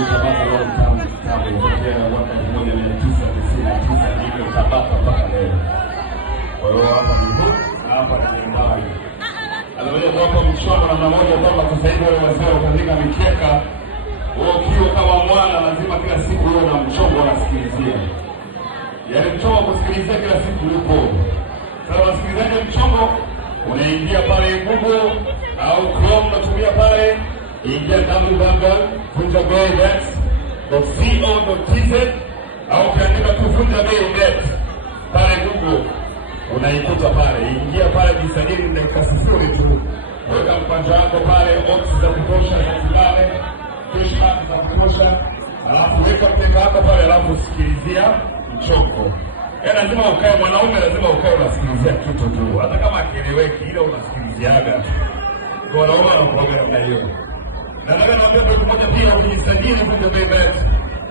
ni Tabata leo tangu kutokea mwaka 1999 ndivyo Tabata mpaka leo. Kwa hiyo hapa ni huku na hapa ni mbali. Alikuja kwa mchoro na mmoja kwamba sasa hivi wale wazee wakaandika mikeka ukiwa kama mwana lazima kila siku uwe na mchongo unasikilizia. Yaani mchongo kusikilizia kila siku upo. Sasa unasikilizaje mchongo? Unaingia pale Google au Chrome unatumia pale, ingia www.vunjabei.co.tz au ukiandika tu vunjabei.net pale Google unaikuta pale. Ingia pale, jisajili dakika 0 tu. Weka mkwanja wako pale, ox za kutosha za kilale, fishback za kutosha, alafu weka mteka wako pale, alafu sikilizia mchongo. Lazima ukae, mwanaume lazima ukae unasikilizia kitu tu. Hata kama akieleweki ile unasikiliziaga. Kwa wanaume wanakuaga namna hiyo. Nataka niwaambie kitu moja pia, ukijisajili VunjaBei.bet,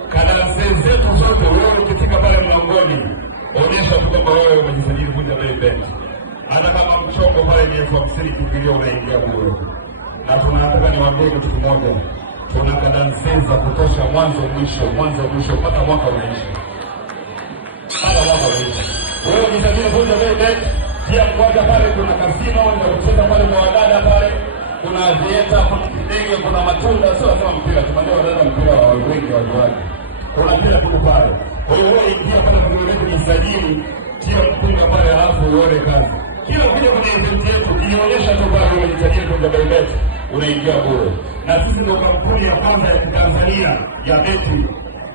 kadarasa zetu zote wewe ukifika pale mlangoni, onyesha kwamba wewe umejisajili VunjaBei.bet. Hata kama mchongo pale ni 50,000 kifikiria unaingia bure. Na tunataka niwaambie kitu kimoja. Tuna kadarasa za kutosha mwanzo mwisho mpaka mwaka unaisha. Wewe ukisajili VunjaBei.bet, pia mkwanja pale kuna kasino na kucheza pale kwa wadada pale. Kuna vieta, kuna kidege, kuna matunda, sio kama mpira. Tumeambia wadada mpira wa wengi wa watu. Kuna mpira tuko pale. Kwa hiyo wewe ingia pale kwenye kujisajili, tia mpunga pale alafu uone kazi. Kila ukija kwenye event yetu, kionyesha tu pale umejisajili VunjaBei.bet, unaingia bure. Na sisi ndio kampuni ya kwanza ya Tanzania ya beti.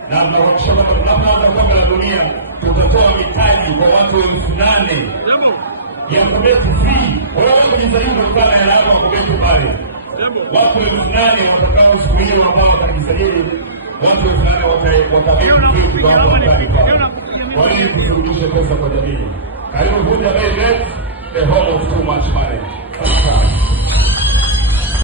Na tunahakikisha kwamba tunapoanza kombe la dunia tutatoa mitaji kwa watu 8,000 ya kubeti free. Wewe kujisajili ukana ya yako kubeti pale. Watu 8,000 watakao siku hiyo ambao watajisajili, watu 8,000 watabeti free kwa watu watani pale. Kwa nini tusirudishe pesa kwa jamii? Karibu VunjaBei.bet.